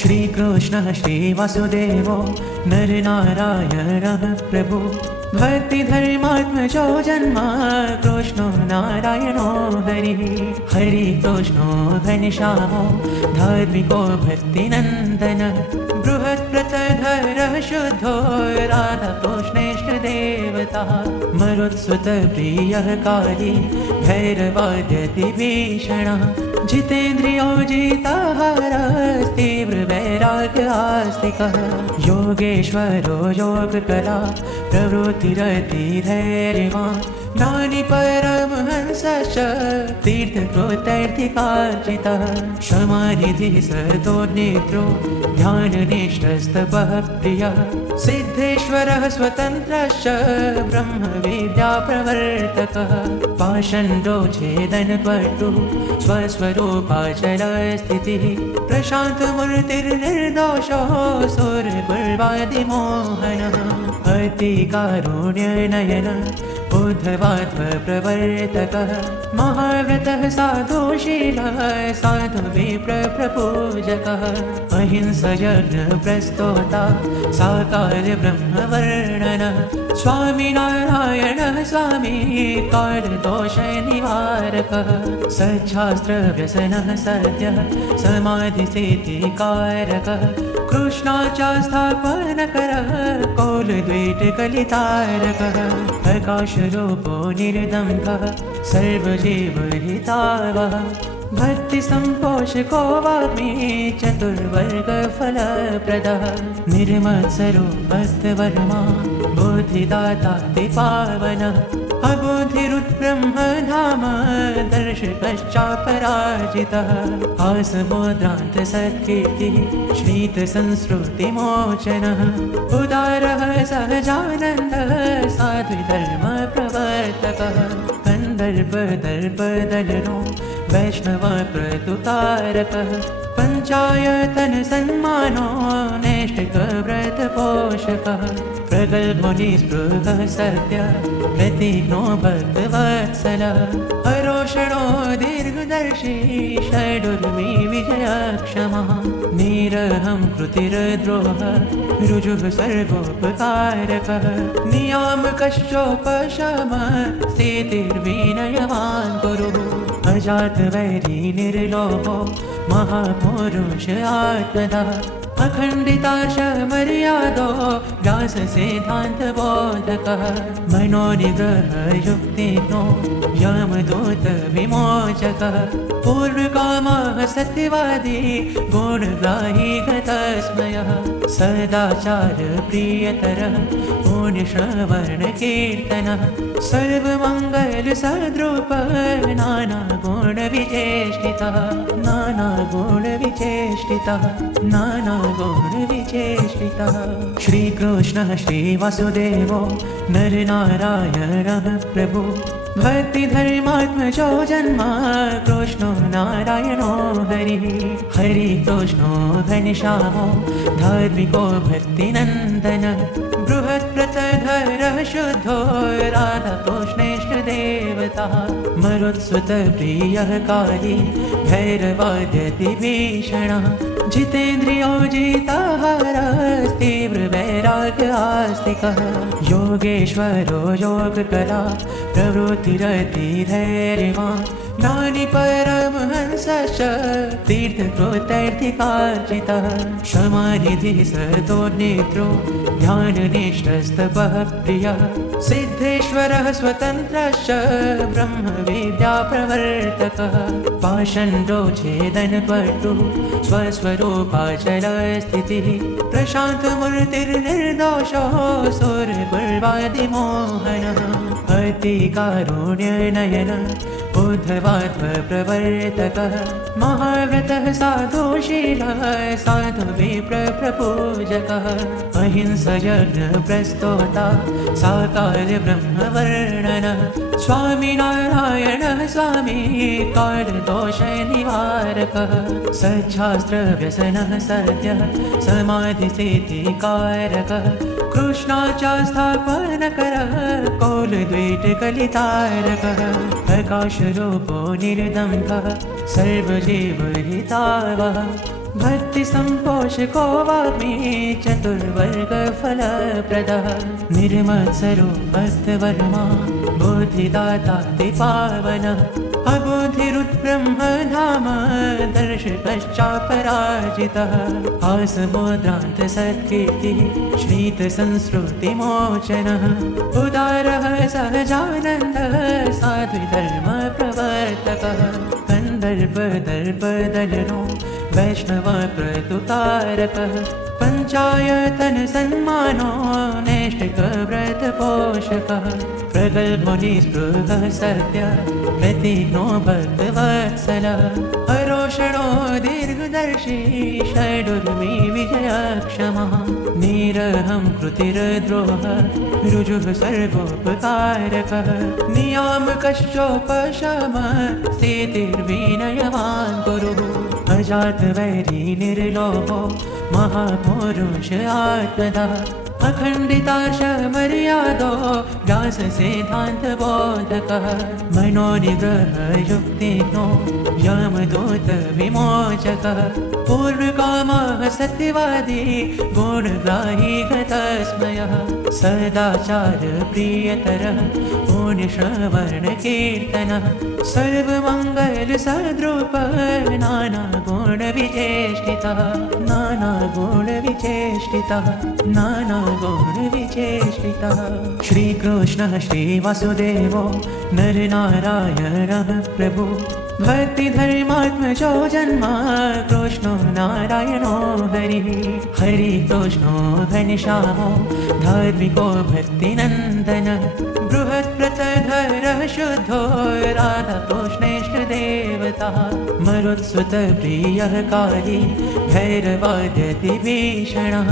श्रीकृष्णः श्रीवासुदेवो नरनारायणः प्रभु भक्तिधर्मात्मजो जन्मा कृष्णो नारायणो हरिः हरि कृष्णो घनश्यामो धार्मिको भक्तिनन्दन बृहत्प्रतधरः शुद्धो राधाकृष्णेष्टदेवता मरुत्सुत प्रियः काली भैरवाद्यतिभीषणः जितेन्द्रियो जिताहारस्तीव्रवैराग्यास्तिकः योगेश्वरो योगकला प्रवृत्तिरतिधैर्यवान् ज्ञानी परमहंसश्च तीर्थकृतैर्थिकार्जितः क्षमानिधिः सतो नेत्रो ध्याननिष्ठस्तपः प्रियः सिद्धेश्वरः स्वतन्त्रश्च ब्रह्मविद्याप्रवर्तकः पाषण्डो छेदनपटुः स्वस्वरूपाचलस्थितिः प्रशान्तमूर्तिर्निर्दोषो सुरकुर्वादिमोहनः अतिकारुण्यनयन बुद्धवात्मप्रवर्तकः महाव्रतः साधुशीलः साधुविप्रप्रपूजकः अहिंसयज्ञप्रस्तोता साकार ब्रह्मवर्णनः स्वामिनारायणः स्वामी कालदोषनिवारकः सच्छास्त्रव्यसनः सद्यः समाधिसिद्धिकारकः कृष्णाचास्थापनकरः कौलद्वैतकलितारकः प्रकाशरूपो निर्दम्भः सर्वजीवहितावः भक्तिसम्पोषको वाग्मी चतुर्वर्गफलप्रदः निर्मत्सरो भक्तवर्मा बुद्धिदातातिपावनः अबुद्धिरुद्ब्रह्मधाम दर्शकश्चापराजितः आसमुद्रान्तसत्कीर्तिः श्रीतसंस्कृतिमोचनः उदारः सहजानन्दः साध्विधर्मप्रवर्तकः कन्दर्पदर्पदलनो वैष्णवप्रतुतारकः पञ्चायतनसन्मानो नैष्ठिकव्रतपोषकः प्रगल्भो निःस्पृहः सत्यः प्रतिज्ञो भक्तवत्सलः अरोषणो दीर्घदर्शी षडुर्मी विजयक्षमः निरहं कृतिर्द्रोहः ऋजुः सर्वोपकारकः नियामकश्चोपशमः स्थितिर्विनयवान् गुरुः अजातवैरी निर्लोभो महापुरुष आत्मदः अखण्डिताशमर्यादो व्याससिद्धान्तबोधकः मनोनिग्रहयुक्तिज्ञो यमदूतविमोचकः पूर्वकामः सत्यवादी गुणग्राही गतस्मयः सदाचारप्रियतरः पुण्यश्रवणकीर्तनः सर्वमङ्गलसद्रूपः नानागुणविचेष्टितः नानागुणविचेष्टितः नानागुणविचेष्टितः श्रीकृष्णः श्रीवासुदेवो नरनारायणः प्रभु भक्तिधर्मात्मजो जन्मा कृष्णो नारायणो हरिः हरि कृष्णो घनश्यामो धार्मिको भक्तिनन्दन बृहत्प्रतधरः शुद्धो राधाकृष्णेष्टदेवता मरुत्सुत प्रियः काली भैरवाद्यतिभीषणः जितेन्द्रियो जिताहारस्तीव्रवैराग्यास्तिकः योगेश्वरो योगकला प्रवृत्तिरतिधैर्यवान् ज्ञानी परमहंसश्च तीर्थकृतैर्थिकार्जितः क्षमानिधिः सतो नेत्रो ध्याननिष्ठस्तपः प्रियः सिद्धेश्वरः स्वतन्त्रश्च ब्रह्मविद्याप्रवर्तकः पाषण्डो छेदनपटुः स्वस्वरूपाचलस्थितिः प्रशान्तमूर्तिर्निर्दोषो सुरकुर्वादिमोहनः अतिकारुण्यनयन बुद्धवात्मप्रवर्तकः महाव्रतः साधुशीलः साधुविप्रपूजकः अहिंसयज्ञप्रस्तोता साकार ब्रह्मवर्णनः स्वामिनारायणः स्वामी कालदोषनिवारकः सच्छास्त्रव्यसनः सद्यः समाधिसिद्धिकारकः कृष्णाचास्थापनकरः कौलद्वैतकलितारकः प्रकाशरूपो निर्दम्भः सर्वजीवहितावः भक्ति संपोषको वाग्मी चतुर्वर्ग फलप्रदः निर्मत्सरो भक्तवर्मा बुद्धिदाता पावनः अबुद्धिरुद्ब्रह्म धाम दर्शकश्चापराजितः आसमुद्रान्त सत्कीर्तिः श्रीतसंस्कृतिमोचनः उदारः सहजानन्दः साध्विधर्मप्रवर्तकः कन्दर्पदर्पदलनो वैष्णव प्रतुतारकः पञ्चायतन सन्मानो नैष्ठिकव्रतपोषकः प्रगल्भो निःस्पृहः सत्य प्रतिज्ञो भक्तवत्सलः अरोषणो दीर्घदर्शी षडुर्मी विजयक्षमः निरहं कृतिर्द्रोहः ऋजुः सर्वोपकारकः नियामकश्चोपशमः स्थितिर्विनयवान् गुरुः अजातवैरी निर्लोभो महापुरुष आत्मदः अखण्डिताशमर्यादो व्याससिद्धान्तबोधकः मनोनिग्रह युक्तिज्ञो यमदूतविमोचकः पूर्वकामः सत्यवादी गुणग्राही गतस्मयः सदाचारप्रियतरः पुण्यश्रवणकीर्तनः सर्वमङ्गलसद्रूपः नानागुणविचेष्टितः नानागुणविचेष्टितः श्रीकृष्णः श्रीवासुदेवो नरनारायणः प्रभु भक्तिधर्मात्मजो जन्म कृष्णो नारायणो हरिः हरिकृष्णो घनश्यामो धार्मिको भक्तिनन्दन बृहत्प्रतधरः शुद्धो राधाकृष्णेष्टदेवता मरुत्सुतप्रियः काली भैरवाद्यतिभीषणः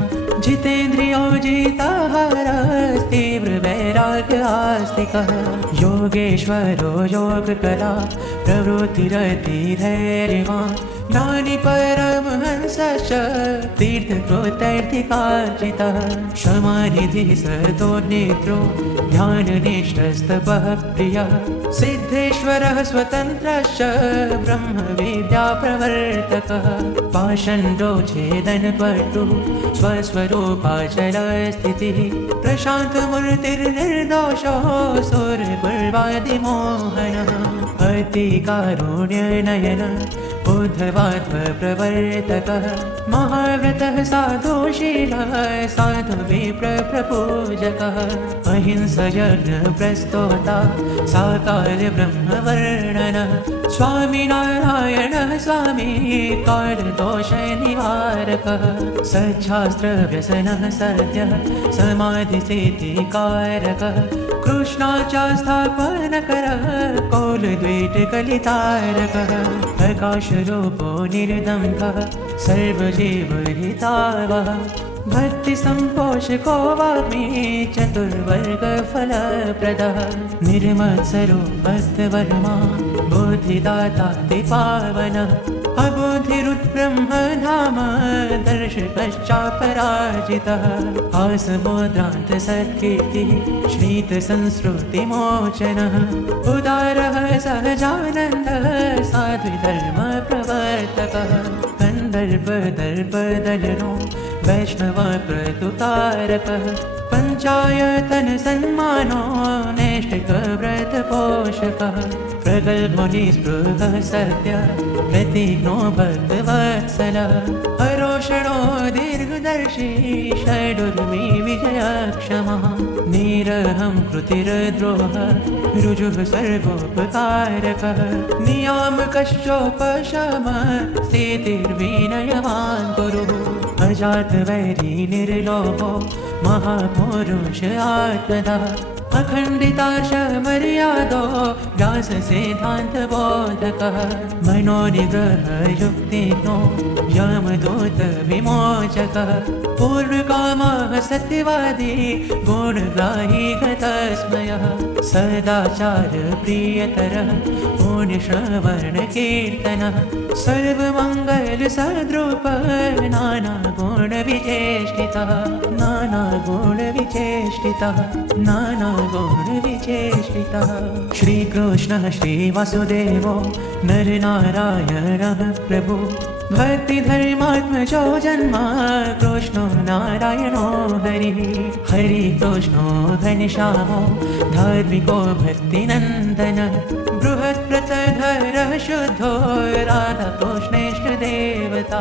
जितेन्द्रियो जिताहारस्तीव्रवैराग्यास्तिकः योगेश्वरो योगकला प्रवृत्तिरतिधैर्यवान् ज्ञानी परमहंसश्च तीर्थकृतैर्थिकार्जितः क्षमानिधिः सदोर्नेत्रो ध्याननिष्ठस्तपः प्रियः सिद्धेश्वरः स्वतन्त्रश्च ब्रह्मविद्याप्रवर्तकः पाषण्डो छेदनपटु स्वस्वरूपाचलस्थितिः प्रशान्तमूर्तिर्निर्दोषो सुरगुर्वादिमोहनः अतिकारुण्यनयन उद्धवात्मप्रवर्तकः महाव्रतः साधुशीलः साधुविप्रपूजकः अहिंसयज्ञप्रस्तोता साकारब्रह्मवर्णनः स्वामिनारायणः स्वामी कालदोषनिवारकः सच्छास्त्रव्यसनः सद्यः समाधिसिद्धिकारकः कृष्णाचास्थापनकरः कौलद्वीटकलितारकः प्रकाशरूपो निर्दम्भः सर्वजीवहितावः भक्तिसम्पोषको वाग्मी चतुर्वर्गफलप्रदः निर्मत्सरो भक्तवर्मा बुद्धिदाता पावनः अबुद्धिरुद्ब्रह्म धाम दर्शकश्चापराजितः आसमुद्रान्त सत्कीर्तिः श्रीतसंस्कृतिमोचनः उदारः सहजानन्दः साध्विधर्मप्रवर्तकः कन्दर्पदर्पदलनो वैष्णव प्रतुतारकः पञ्चायतन सन्मानो नैष्ठिकव्रतपोषकः प्रगल्भो निःस्पृहः सत्य प्रतिज्ञो भक्तवत्सलः अरोषणो दीर्घदर्शी षडुर्मी विजयक्षमः निरहं कृतिर्द्रोहः ऋजुः सर्वोपकारकः नियामकश्चोपशमः स्थितिर्विनयवान् गुरुः अजातवैरी निर्लोभो महापुरुष आत्मदः अखण्डिताशमर्यादो व्याससिद्धान्तबोधकः मनोनिग्रह युक्तिज्ञो यमदूतविमोचकः पूर्वकामः सत्यवादी गुणग्राही गतस्मयः सदाचारप्रियतरः पुण्यश्रवणकीर्तनः सर्वमङ्गलसद्रूपः नानागुणविचेष्टितः गुणविचेष्टितः श्रीकृष्णः श्रीवासुदेवो नरनारायणः प्रभु भक्तिधर्मात्मजो जन्मा कृष्णो नारायणो हरिः हरिकृष्णो घनश्यामो धार्मिको भक्तिनन्दन बृहत्प्रतधरः शुद्धो राधाकृष्णेष्टदेवता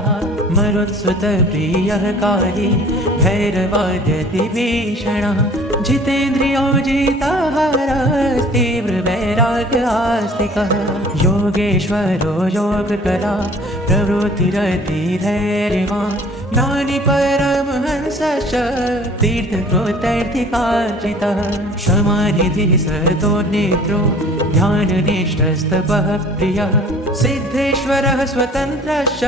मरुत्सुतप्रियः काली भैरवाद्यतिभीषणः जितेन्द्रियो जिताहारस्तीव्रवैराग्यास्तिकः योगेश्वरो योगकला प्रवृत्तिरतिधैर्यवान् ज्ञानी परमहंसश्च तीर्थकृतैर्थिकार्जितः क्षमानिधिः सतो नेत्रो ध्याननिष्ठस्तपः प्रियः सिद्धेश्वरः स्वतन्त्रश्च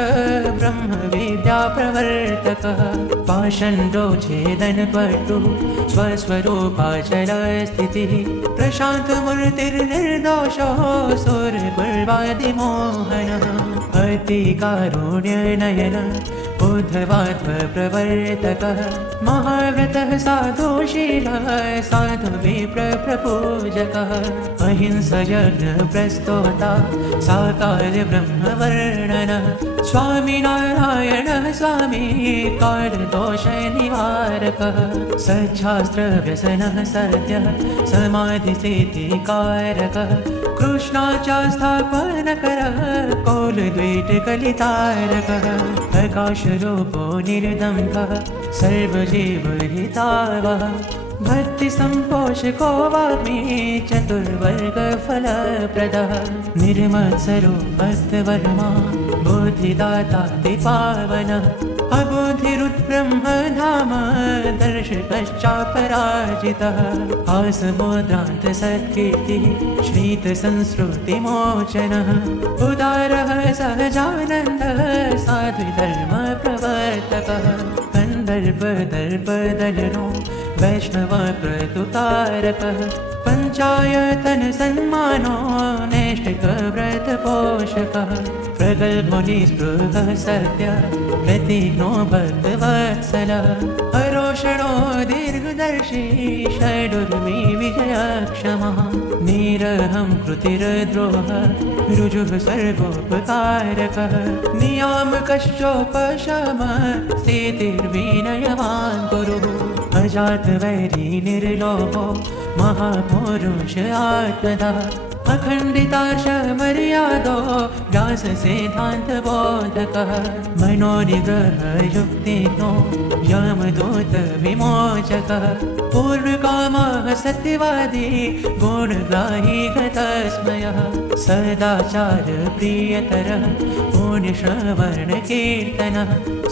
ब्रह्मविद्याप्रवर्तकः पाषण्डो छेदनपटुः स्वस्वरूपाचलस्थितिः प्रशान्तमूर्तिर्निर्दोषो सुरकुर्वादिमोहनः अतिकारुण्यनयन बुद्धवात्मप्रवर्तकः महाव्रतः साधुशीलः साधुविप्रपूजकः अहिंसयज्ञप्रस्तोता साकारब्रह्मवर्णनः स्वामिनारायणः स्वामी कालदोषनिवारकः सच्छास्त्रव्यसनः सद्यः समाधिस्थितिकारकः कृष्णाचास्थापनकरः कौलद्वैतकलितारकः प्रकाशरूपो निर्दम्भः सर्वजीवहितावः भक्तिसम्पोषको वाग्मी चतुर्वर्गफलप्रदः निर्मत्सरो भक्तवर्मा बुद्धिदातातिपावनः अबुद्धिरुद्ब्रह्मधाम दर्शकश्चापराजितः आसमुद्रान्तसत्कीर्तिः श्रीतसंस्कृतिमोचनः उदारः सहजानन्दः साध्विधर्मप्रवर्तकः कन्दर्पदर्पदलनो वैष्णवप्रतुतारकः पञ्चायतनसन्मानो नैष्ठिकव्रतपोषकः प्रगल्भो निःस्पृहः सत्यः प्रतिज्ञो भक्तवत्सलः अरोषणो दीर्घदर्शी षडुर्मी विजयक्षमः निरहं कृतिर्द्रोहः ऋजुः सर्वोपकारकः नियामकश्चोपशमः स्थितिर्विनयवान् गुरुः अजातवैरी निर्लोभो महापुरुष आत्मदः अखण्डिताशमर्यादो व्याससिद्धान्तबोधकः मनोनिग्रहयुक्तिज्ञो यमदूतविमोचकः पूर्णकामः सत्यवादी गुणग्राही गतस्मयः सदाचारप्रियतरः पुण्यश्रवणकीर्तनः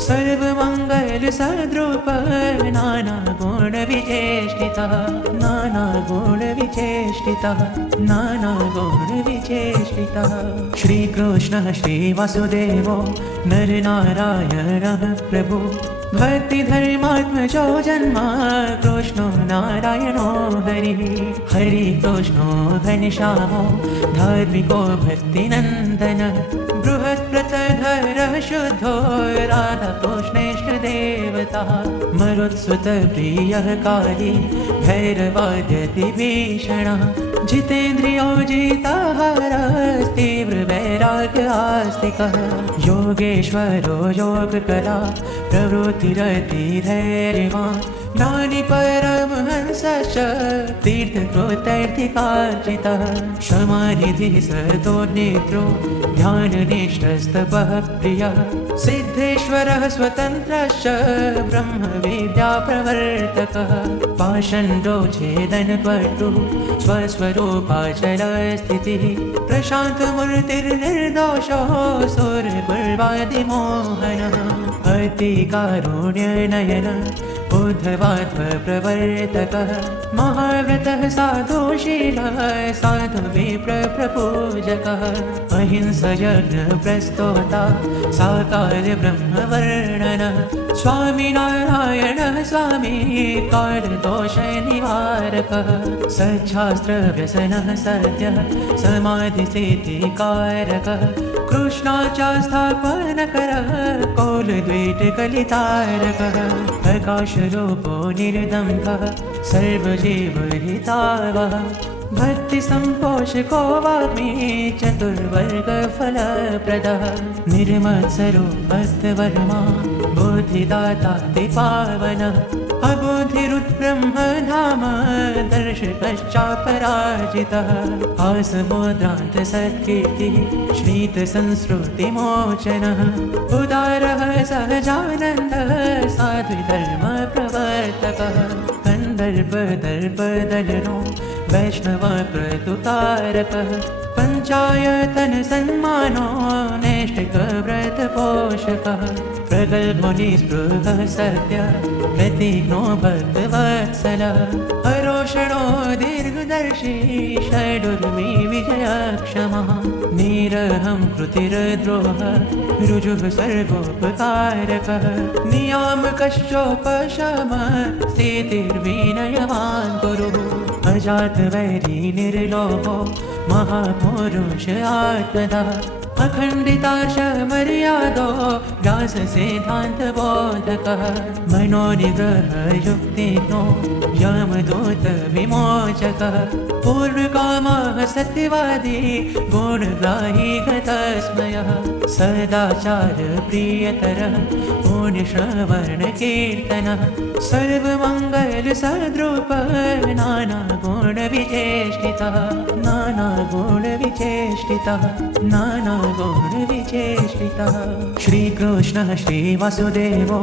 सर्वमङ्गलसद्रूपः नानागुणविचेष्टितः नानागुणविचेष्टितः नानागुणविचेष्टितः श्रीकृष्णः श्रीवासुदेवो नरनारायणः प्रभु भक्तिधर्मात्मजो जन्मा कृष्णो नारायणो हरिः हरिकृष्णो घनश्यामो धार्मिको भक्तिनन्दन बृहत्प्रतधरः शुद्धो राधाकृष्णेष्टदेवता मरुत्सुतप्रियः काली भैरवाद्यतिभीषणः जितेन्द्रियो जिताहारस्तीव्रवैराग्यास्तिकः योगेश्वरो योगकला प्रवृत्तिरतिधैर्यवान् ज्ञानी परमहंसश्च तीर्थकृतैर्थिकार्जितः क्षमानिधिः सतो नेत्रो ध्याननिष्ठस्तपः प्रियः सिद्धेश्वरः स्वतन्त्रश्च ब्रह्मविद्याप्रवर्तकः पाषण्डो छेदनपटुः स्वस्वरूपाचलस्थितिः प्रशान्तमूर्तिर्निर्दोषो सुरकुर्वादिमोहनः अतिकारुण्यनयन बुद्धवात्मप्रवर्तकः महाव्रतः साधुशीलः साधुविप्रपूजकः अहिंसयज्ञप्रस्तोता साकारब्रह्मवर्णनः स्वामिनारायणः स्वामी कालदोषनिवारकः सच्छास्त्रव्यसनः सद्यः समाधिसिद्धिकारकः कृष्णाचास्थापनकरः कौलद्वीटकलितारकः प्रकाशरूपो निर्दम्भः सर्वजीवहितावः भक्तिसम्पोषको वाग्मी चतुर्वर्गफलप्रदः निर्मत्सरो भक्तवर्मा बुद्धिदातातिपावनः अबुद्धिरुद्ब्रह्मधाम दर्शकश्चापराजितः आसमुद्रान्तसत्कीर्तिः श्रीतसंस्कृतिमोचनः उदारः सहजानन्दः साध्विधर्मप्रवर्तकः कन्दर्पदर्पदलनो वैष्णवक्रतुकारकः पञ्चायतन सन्मानो नैष्ठिकव्रतपोषकः प्रगल्भो निःस्पृहः सत्यः प्रतिज्ञो भक्तवत्सलः अरोषणो दीर्घदर्शी षडुर्मी विजयक्षमः निरहं कृतिर्द्रोहः ऋजुः सर्वोपकारकः नियामकश्चोपशमः स्थितिर्विनयवान् गुरुः अजातवैरी निर्लोभो महापुरुष आत्मदः अखण्डिताशमर्यादो व्याससिद्धान्तबोधकः मनोनिग्रहयुक्तिज्ञो यमदूतविमोचकः पूर्णकामः सत्यवादी गुणग्राही गतस्मयः सदाचारप्रियतरः पुण्यश्रवणकीर्तनः सर्वमङ्गलसद्रूपः नानागुणविचेष्टितः नानागुणविचेष्टितः श्रीकृष्णः श्रीवासुदेवो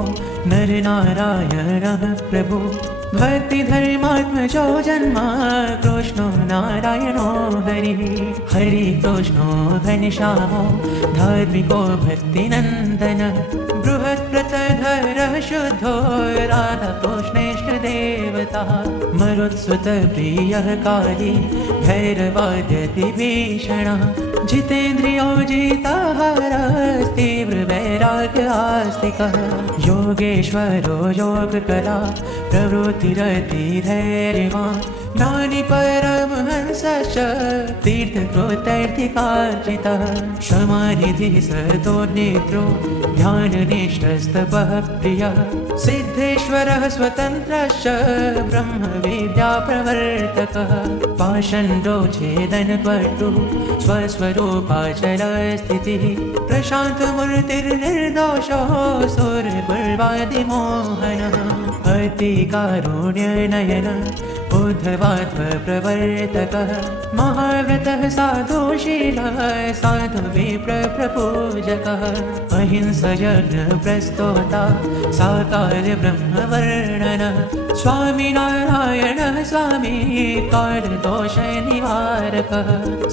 नरनारायणः प्रभु भक्तिधर्मात्मजो जन्म कृष्णो नारायणो हरिः हरिकृष्णो घनश्यामो धार्मिको भक्तिनन्दनः बृहत्प्रतधरः शुद्धो राधाकृष्णेष्टदेवतः मरुत्सुतप्रियः काली भैरवाद्यतिभीषणः जितेन्द्रियो जिताहारस्तीव्रवैराग्यास्तिकः योगेश्वरो योगकला प्रवृत्तिरतिधैर्यवान् ज्ञानिपरमहंसश्च तीर्थकृतैर्थिकार्जितः क्षमानिधिः सदोर्निद्रो ध्याननिष्ठस्तपः प्रियः सिद्धेश्वरः स्वतन्त्रश्च ब्रह्मविद्याप्रवर्तकः पाषण्डो छेदनपटु स्वस्वरूपाचलस्थितिः प्रशान्तमूर्तिर्निर्दोषो सुरगुर्वादिमोहनः अतिकारुण्यनयन उद्धवात्मप्रवर्तकः महाव्रतः साधुशीलः साधुविप्रपूजकः अहिंसयज्ञप्रस्तोता साकारब्रह्मवर्णनः स्वामिनारायणः स्वामी कालदोषनिवारकः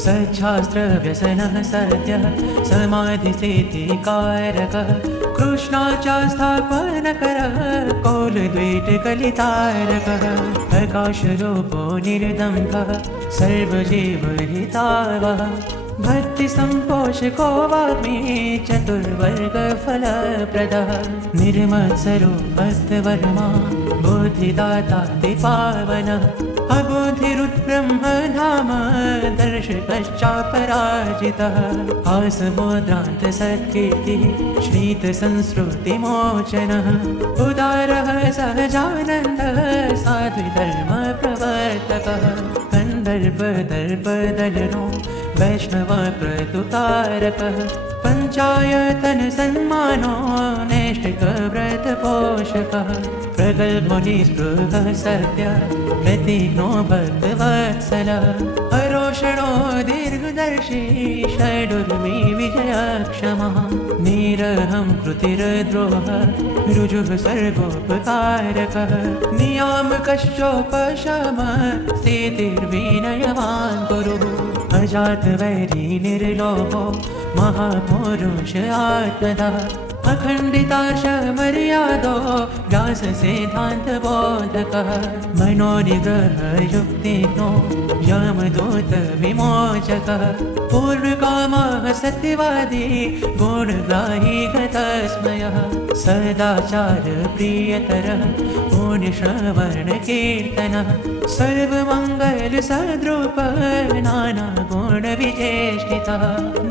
सच्छास्त्रव्यसनः सद्यः समाधिसिद्धिकारकः कृष्णाचास्थापनकरः कौलद्वीटकलितारकः प्रकाशरूपो निर्दम्भः सर्वजीवहितावः भक्तिसम्पोषको वाग्मी चतुर्वर्गफलप्रदः निर्मत्सरो भक्तवर्मा बुद्धिदातातिपावनः अबुद्धिरुद्ब्रह्मधाम दर्शकश्चापराजितः आसमुद्रान्तसत्कीर्तिः श्रीतसंस्कृतिमोचनः उदारः सहजानन्दः साध्विधर्मप्रवर्तकः कन्दर्पदर्पदलनो वैष्णवक्रतुकारकः पञ्चायतन सन्मानो नैष्ठिकव्रतपोषकः प्रगल्भो निःस्पृहः सत्यः प्रतिज्ञो भक्तवत्सलः अरोषणो दीर्घदर्शी षडुर्मी विजयक्षमः निरहं कृतिर्द्रोहः ऋजुः सर्वोपकारकः नियामकश्चोपशमः स्थितिर्विनयवान् गुरुः अजातवैरी निर्लोभो महापुरुष आत्मदः अखण्डिताशमर्यादो व्यास सिद्धांत बोधकः मनोनिग्रह युक्तिज्ञो यमदूत विमोचकः पूर्णकामः सत्यवादी गुणग्राही गतस्मयः सदाचार प्रियतरः पुण्यश्रवण कीर्तनः सर्वमंगल सद्रूपः नाना गुण विचेष्टितः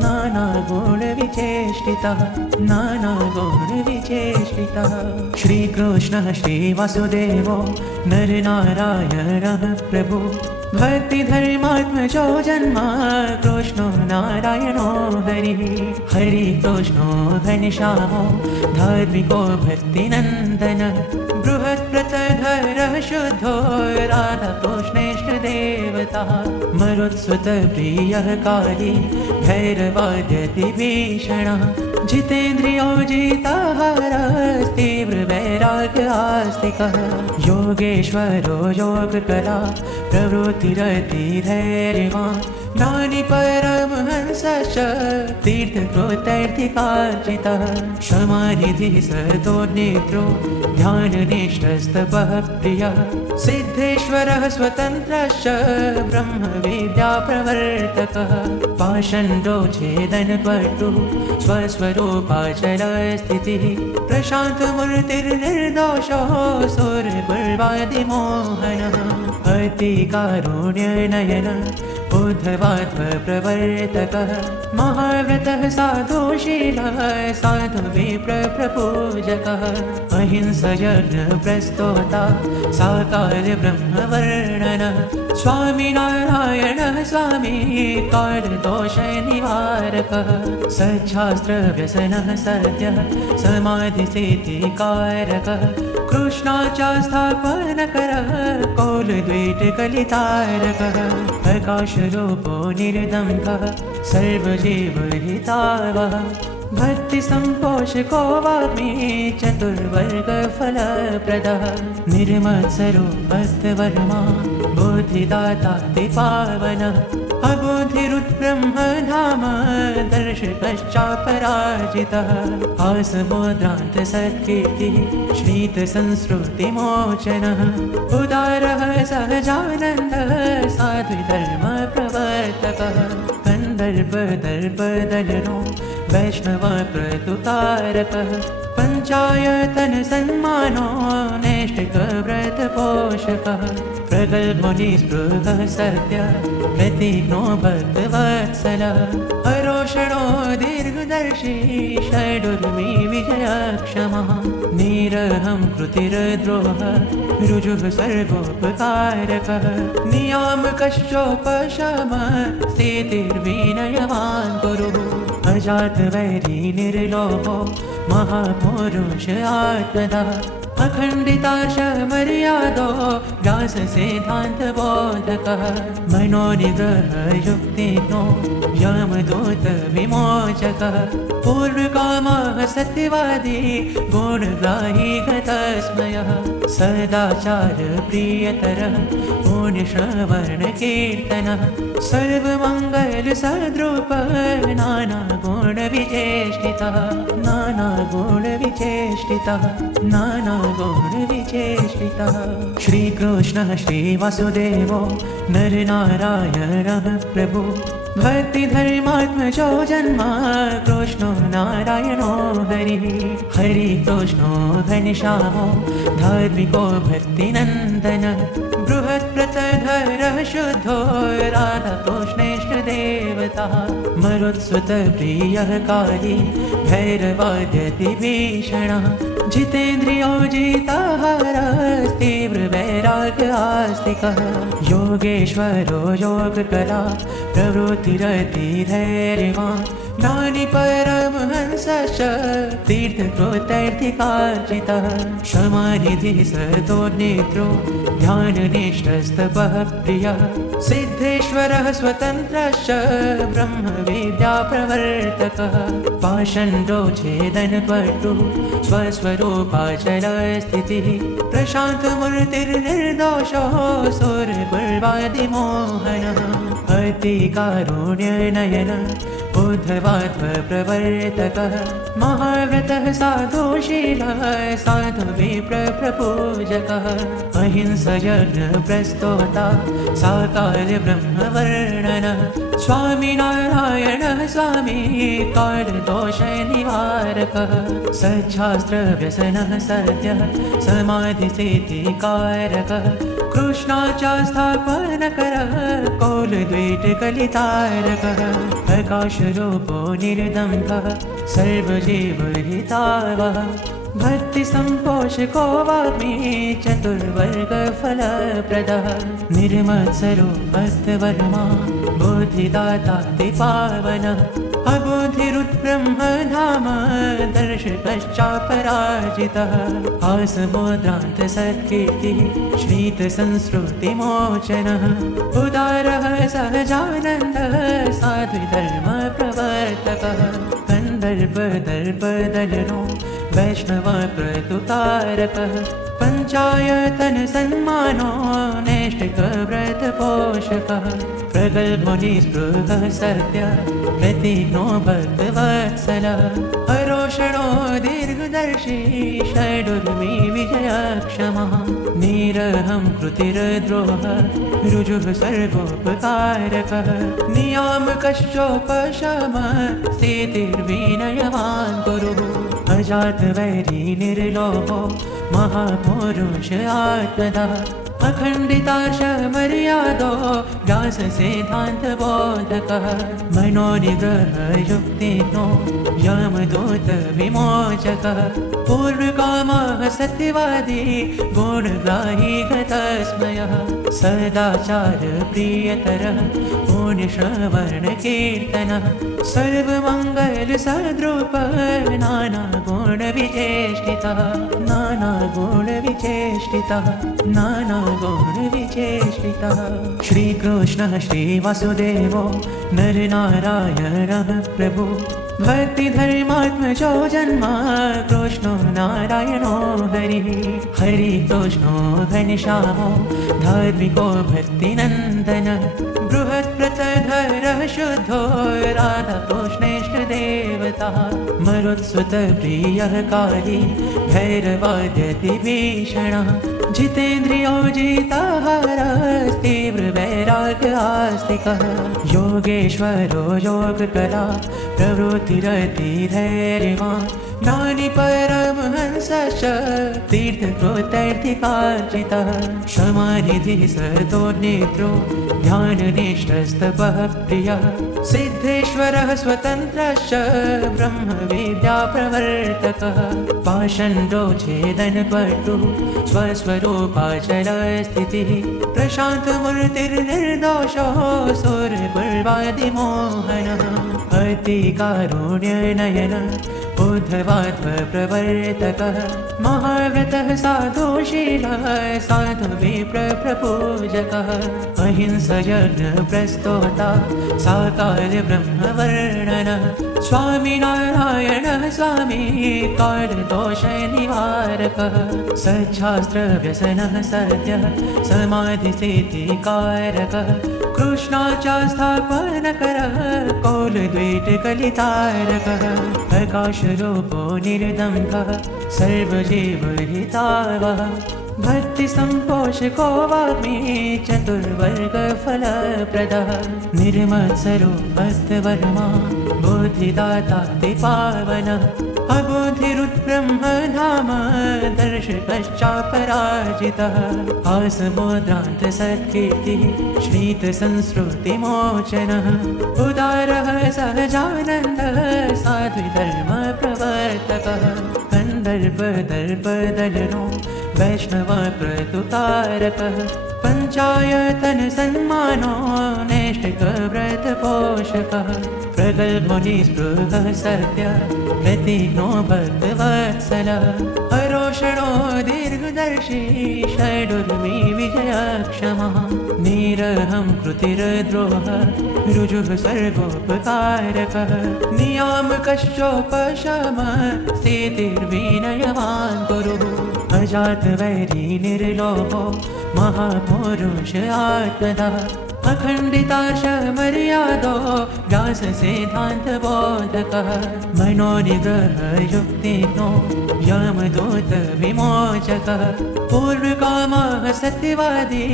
नाना गुण विचेष्टितः नाना गुण विचेष्टितः। श्री कृष्ण श्री वासुदेवो नरनारायणः प्रभु भक्ति धर्मात्मजो जन्मा कृष्णो नारायणो हरिः हरि कृष्णो घनश्यामो धार्मिको भक्तिनन्दन बृहत्प्रतधरः शुद्धो राधा कृष्णेष्ट देवता मरुत्सुत प्रियः काली भैरवाद्यति भीषणः जितेन्द्रियो जिताहारस्तीव्र वैराग्य आस्तिकः योगेश्वरो योगकला प्रवृत्तिरति धैर्यवान् ज्ञानी परमहंसश्च तीर्थकृतैर्थिकार्जितः क्षमानिधिः सदोर्निद्रो ध्याननिष्ठस्तपः प्रियः सिद्धेश्वरः स्वतन्त्रश्च ब्रह्मविद्याप्रवर्तकः पाषण्डो छेदनपटुः स्वस्वरूपाचलस्थितिः प्रशान्तमूर्तिर्निर्दोषो सुरगुर्वादिमोहनः अतिकारुण्यनयन उद्धवात्मप्रवर्तकः महाव्रतः साधुशीलः साधुविप्रपूजकः अहिंसयज्ञप्रस्तोता साकार ब्रह्मवर्णनः स्वामिनारायणः स्वामी कालदोषनिवारकः सच्छास्त्रव्यसनः सद्यः समाधिस्थितिकारकः कृष्णाचास्थापनकरः कौलद्वीटकलितारकः प्रकाशरूपो निर्दम्भः सर्वजीवहितावः भक्तिसम्पोषको वाग्मी चतुर्वर्गफलप्रदः निर्मत्सरो भक्तवर्मा बुद्धिदाता पावनः अबुद्धिरुद्ब्रह्मधाम दर्शकश्चापराजितः आसमुद्रान्तसत्कीर्तिः श्रीतसंस्कृतिमोचनः उदारः सहजानन्दः साधुधर्मप्रवर्तकः कन्दर्पदर्पदलनो वैष्णवप्रतुकारकः पञ्चायतन सन्मानो नैष्ठिकव्रतपोषकः प्रगल्भमुनिस्पृहः सत्य प्रतिज्ञो भक्तवत्सलः अरोषणो दीर्घदर्शी षडुर्मी विजयक्षमः निरहं कृतिर्द्रोहः ऋजुः सर्वोपकारकः नियामकश्चोपशमः स्थितिर्विनयवान् गुरुः अजातवैरी निर्लोभो महापुरुष आत्मदः अखण्डिताशमर्यादो व्याससिद्धान्तबोधकः मनोनिग्रह युक्तिज्ञो यमदूत विमोचकः पूर्णकामः सत्यवादी गुणग्राही गतस्मयः सदाचार प्रियतरः पुण्यश्रवण कीर्तनः सर्वमंगल सद्रूपः नाना गुण विचेष्टितः नाना गुण विचेष्टितः नाना गुण विचेष्टितः। श्री कृष्ण श्री वासुदेवो नरनारायणः प्रभु भक्ति धर्मात्मजो जन्मा कृष्णो नारायणो हरिः हरि कृष्णो घनश्यामो धार्मिको भक्तिनन्दन बृहत्प्रतधरः शुद्धो राधा कृष्णेष्ट देवता मरुत्सुत प्रियः काली भैरवाद्यति भीषणः जितेन्द्रियो जिताहारस्तीव्र वैराग्य आस्तिकः योगेश्वरो योगकला प्रवृत्तिरति धैर्यवान् ज्ञानी परमहंसश्च तीर्थकृतैर्थिकार्जितः क्षमानिधिः सदोर्निद्रो ध्याननिष्ठस्तपः प्रियः सिद्धेश्वरः स्वतन्त्रश्च ब्रह्मविद्याप्रवर्तकः पाषण्डो छेदनपटुः स्वस्वरूपाचलस्थितिः प्रशान्तमूर्तिर्निर्दोषो सुरगुर्वादिमोहनः अतिकारुण्यनयन बुद्धवाध्वप्रवर्तकः महाव्रतः साधुशीलः साधुविप्रप्रपूजकः अहिंसयज्ञप्रस्तोता साकारब्रह्मवर्णनः स्वामिनारायणः स्वामी कालदोषनिवारकः सच्छास्त्रव्यसनः सद्यः समाधिसिद्धिकारकः कृष्णाचास्थापनकरः कौलद्वीटकलितारकः प्रकाशरूपो निर्दम्भः सर्वजीवहितावः भक्तिसम्पोषको वाग्मी चतुर्वर्गफलप्रदः निर्मत्सरो भक्तवर्मा बुद्धिदातातिपावनः अबुद्धिरुद्ब्रह्मधाम दर्शकश्चापराजितः आसमुद्रान्तसत्कीर्तिः श्रीतसंस्कृतिमोचनः उदारः सहजानन्दः साध्विधर्मप्रवर्तकः कन्दर्पदर्पदलनो वैष्णवप्रतुकारकः पञ्चायतनसन्मानो नैष्ठिकव्रतपोषकः प्रगल्भो निःस्पृहः सत्यः प्रतिज्ञो भक्तवत्सलः अरोषणो दीर्घदर्शी षडुर्मी विजयक्षमः निरहं कृतिर्द्रोहः ऋजुः सर्वोपकारकः नियामकश्चोपशमः स्थितिर्विनयवान् गुरुः अजातवैरी निर्लोभो महापुरुष आत्मदः अखण्डिताशमर्यादो व्याससिद्धान्तबोधकः मनोनिग्रहयुक्तिज्ञो यमदूतविमोचकः पूर्वकामः सत्यवादी गुणग्राही गतस्मयः सदाचारप्रियतरः पुण्यश्रवणकीर्तनः सर्वमङ्गलसद्रूपः नानागुणविचेष्टितः नानागुणविचेष्टितः श्रीकृष्णः श्रीवासुदेवो नरनारायणः प्रभु भक्तिधर्मात्मजो जन्म कृष्णो नारायणो हरिः हरिकृष्णो घनश्यामो धार्मिको भक्तिनन्दनः बृहत्प्रतधरः शुद्धो राधाकृष्णेष्टदेवतः मरुत्सुतप्रियः काली भैरवाद्यतिभीषणः जितेन्द्रियो जिताहारस्तीव्रवैराग्यास्तिकः योगेश्वरो योगकला प्रवृत्तिरतिधैर्यवान् ज्ञानिपरमहंसश्च तीर्थकृतैर्थिकार्जितः क्षमानिधिः सदोर्नेत्रो ध्याननिष्ठस्तपः प्रियः सिद्धेश्वरः स्वतन्त्रश्च ब्रह्मविद्याप्रवर्तकः पाषण्डो छेदनपटु स्वस्वरूपाचलस्थितिः प्रशान्तमूर्तिर्निर्दोषो सुरगुर्वादिमोहनः अतिकारुण्यनयन बुद्धवाध्वप्रवर्तकः महाव्रतः साधुशीलः साधुविप्रपूजकः अहिंसयज्ञप्रस्तोता साकारब्रह्मवर्णनः स्वामिनारायणः स्वामी कालदोषनिवारकः सच्छास्त्रव्यसनः सद्यः समाधिसिद्धिकारकः कृष्णाचास्थापनकरः कौलद्वीटकलितारकः प्रकाशरूपो निर्दम्भः सर्वजीवहितावः भक्तिसम्पोषको वाग्मी चतुर्वर्गफलप्रदः निर्मत्सरो भक्तवर्मा बुद्धिदातातिपावनः अबुद्धिरुद्ब्रह्मधाम दर्शकश्चापराजितः आसमुद्रान्तसत्कीर्तिः श्रीतसंस्कृतिमोचनः उदारः सहजानन्दः साध्विधर्मप्रवर्तकः कन्दर्पदर्पदलनो वैष्णवप्रतुकारकः पञ्चायतनसन्मानो नैष्ठिकव्रतपोषकः प्रगल्भो निःस्पृहः सत्यः प्रतिज्ञो भक्तवत्सलः अरोषणो दीर्घदर्शी षडुर्मी विजयक्षमः निरहं कृतिर्द्रोहः ऋजुः सर्वोपकारकः नियामकश्चोपशमः स्थितिर्विनयवान् गुरुः अजातवैरी निर्लोभो महापुरुष आत्मदः अखण्डितार्षमर्यादो व्याससिद्धान्तबोधकः मनोनिग्रहयुक्तिज्ञो यमदूतविमोचकः पूर्णकामः सत्यवादी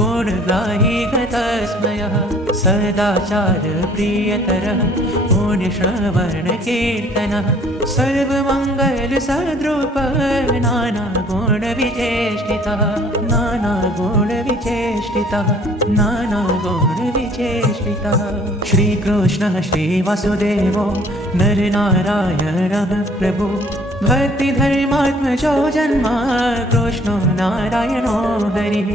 गुणग्राही गतस्मयः सदाचारप्रियतरः पुण्यश्रवणकीर्तनः सर्वमङ्गलसद्रूपः नानागुणविचेष्टितः नानागुणविचेष्टितः श्रीकृष्णः श्रीवासुदेवो नरनारायणः प्रभु भक्तिधर्मात्मजो जन्मा कृष्णो नारायणो हरिः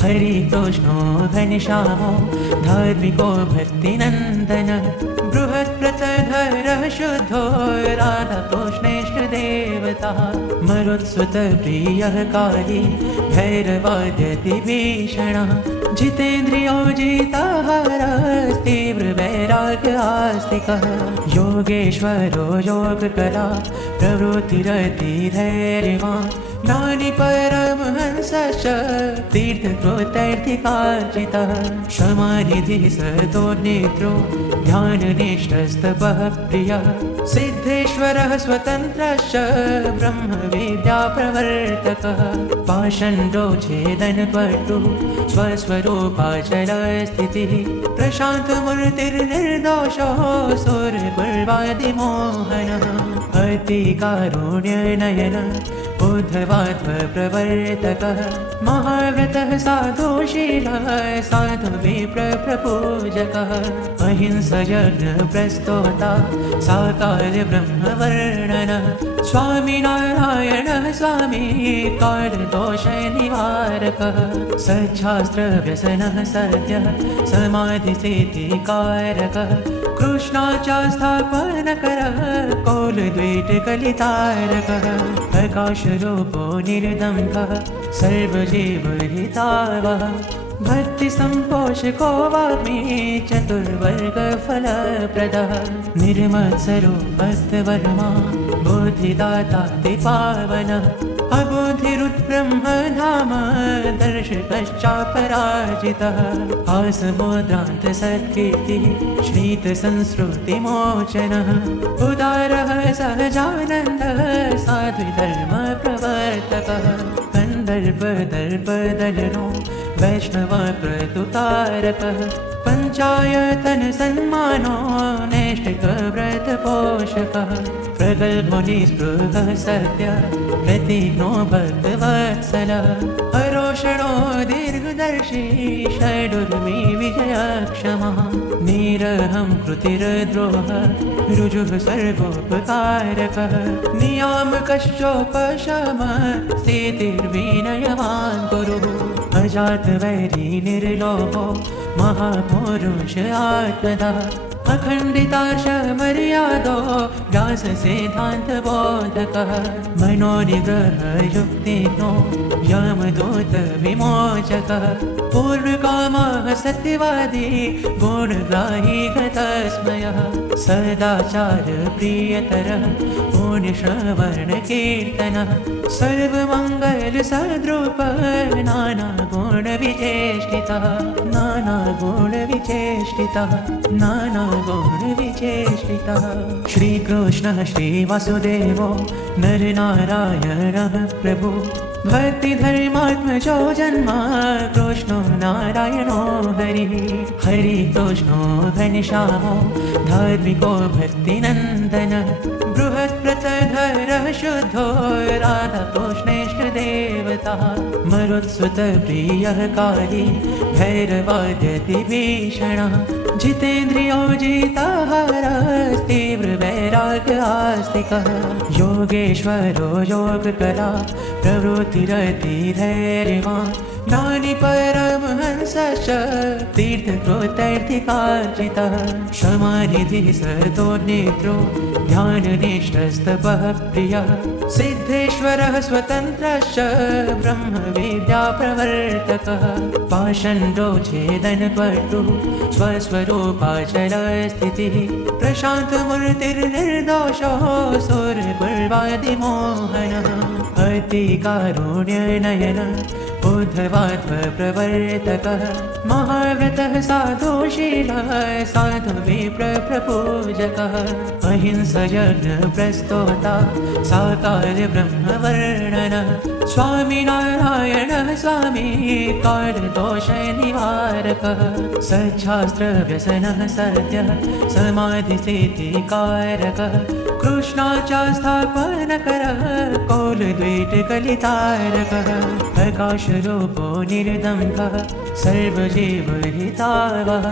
हरिकृष्णो घनश्यामो धार्मिको भक्तिनन्दन बृहत्प्रतधरः शुद्धो राधाकृष्णेष्टदेवता मरुत्सुतप्रियः काली भैरवाद्यतिभीषणः जितेन्द्रियो जिताहारस्तीव्रवैराग्यास्तिकः योगेश्वरो योगकला प्रवृत्तिरतिधैर्यवान् ज्ञानिपरमहंसश्च तीर्थकृतैर्थिकार्जितः क्षमानिधिः सदोर्नेत्रो ध्याननिष्ठस्तपः प्रियः सिद्धेश्वरः स्वतन्त्रश्च ब्रह्मविद्याप्रवर्तकः पाषण्डो छेदनपटुः स्वस्वरूपाचलस्थितिः प्रशान्तमूर्तिर्निर्दोषो सुरकुर्वादिमोहनः अतिकारुण्यनयनः उद्धवात्मप्रवर्तकः महाव्रतः साधुशीलः साधुविप्रपूजकः अहिंसयज्ञप्रस्तोता साकारब्रह्मवर्णनः स्वामिनारायणः स्वामी कालदोषनिवारकः सच्छास्त्रव्यसनः सद्यः समाधिस्थितिकारकः कृष्णाचास्थापनकरः कौलद्वीटकलितारकः प्रकाशरूपो निर्दम्भः सर्वजीवहितावः भक्तिसम्पोषको वाग्मी चतुर्वर्गफलप्रदः निर्मत्सरो भक्तवर्मा बुद्धिदातातिपावनः अबुद्धिरुत्ब्रह्मधाम दर्शकश्चापराजितः आसमुद्रान्तसत्कीर्तिः श्रीतसंस्कृतिमोचनः उदारः सहजानन्दः साध्विधर्मप्रवर्तकः कन्दर्पदर्पदलनो वैष्णवप्रतुतारकः पञ्चायतनसन्मानो नैष्ठिकव्रतपोषकः प्रगल्भो निःस्पृहः सत्यः प्रतिज्ञो भक्तवत्सलः अरोषणो दीर्घदर्शी षडुर्मी विजयक्षमः निरहं कृतिर्द्रोहः ऋजुः सर्वोपकारकः नियामकश्चोपशमः स्थितिर्विनयवान् गुरुः अजातवैरी निर्लोभो महापुरुष आत्मदः अखण्डितार्षमर्यादो व्याससिद्धान्तबोधकः मनोनिग्रहयुक्तिज्ञो यमदूतविमोचकः पूर्णकामः सत्यवादी गुणग्राही गतस्मयः सदाचारप्रियतरः पुण्यश्रवणकीर्तनः सर्वमङ्गलसद्रूपः नानागुणविचेष्टितः श्रीकृष्णः श्रीवासुदेवो नरनारायणः प्रभु भक्तिधर्मात्मजो जन्मा कृष्णो नारायणो हरिः हरिकृष्णो घनश्यामो धार्मिको भक्तिनन्दनः बृहत्प्रतधरः शुद्धो राधाकृष्णेष्टदेवता मरुत्सुतप्रियः काली भैरवाद्यतिभीषणः जितेन्द्रियो जिताहारस्तीव्रवैराग्यास्तिकः योगेश्वरो योगकला प्रवृत्तिरतिधैर्यवान् ज्ञानिपरमहंसश्च तीर्थकृतैर्थिकार्जितः क्षमानिधिः सदोर्नेत्रो ध्याननिष्ठस्तपः प्रियः सिद्धेश्वरः स्वतन्त्रश्च ब्रह्मविद्याप्रवर्तकः पाषण्डो छेदनपटुः स्वस्वरूपाचलस्थितिः प्रशान्तमूर्तिर्निर्दोषो सुरकुर्वादिमोहनः अतिकारुण्यनयनः उद्धवाध्व प्रवर्तकः महाव्रतः साधुशीलः साधु विप्र प्रपूजकः अहिंसयज्ञप्रस्तोता साकार ब्रह्मवर्णनः स्वामिनारायणः स्वामी कालदोषनिवारकः सच्छास्त्रव्यसनः सद्यः समाधिस्थितिकारकः कृष्णाचास्थापनकरः कौलद्वीटकलितारकः प्रकाशरूपो निर्दम्भः सर्वजीवहितावः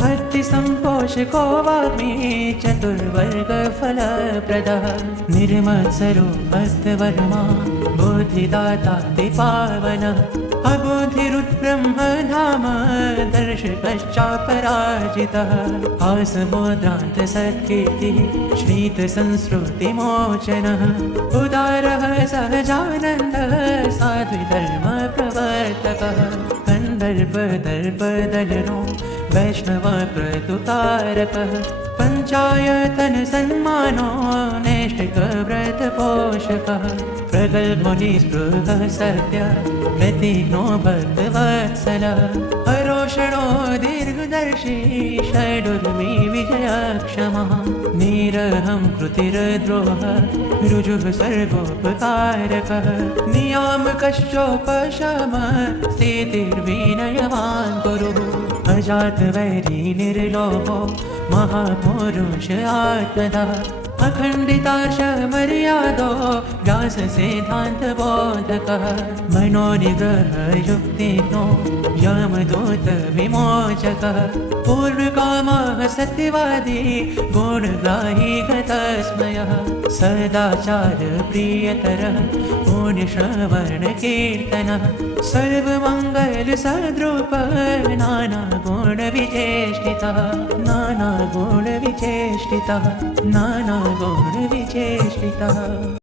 भक्तिसम्पोषको वाग्मी चतुर्वर्गफलप्रदः निर्मत्सरो भक्तवर्मा बुद्धिदातातिपावनः अबुद्धिरुद्ब्रह्मधाम दर्शकश्चापराजितः आसमुद्रान्तसत्कीर्तिः श्रीतसंस्कृतिमोचनः उदारः सहजानन्दः साध्विधर्मप्रवर्तकः कन्दर्पदर्पदलनो वैष्णवक्रतुकारकः पञ्चायतन सन्मानो नैष्ठिकव्रतपोषकः प्रगल्भो निःस्पृहः सत्यः प्रतिज्ञो भक्तवत्सलः अरोषणो दीर्घदर्शी षडुर्मी विजयक्षमः निरहं कृतिर्द्रोहः ऋजुः सर्वोपकारकः नियामकश्चोपशमः स्थितिर्विनयवान् गुरुः अजातवैरी निर्लोभो महापुरुष आत्मदः अखण्डितार्षमर्यादो व्याससिद्धान्तबोधकः मनोनिग्रहयुक्तिज्ञो यमदूतविमोचकः पूर्वकामः सत्यवादी गुणग्राही गतस्मयः सदाचारप्रियतरः पुण्यश्रवणकीर्तनः सर्वमङ्गलसद्रूपः नानागुणविचेष्टितः नानागुणविचेष्टितः नानागुणविचेष्टितः।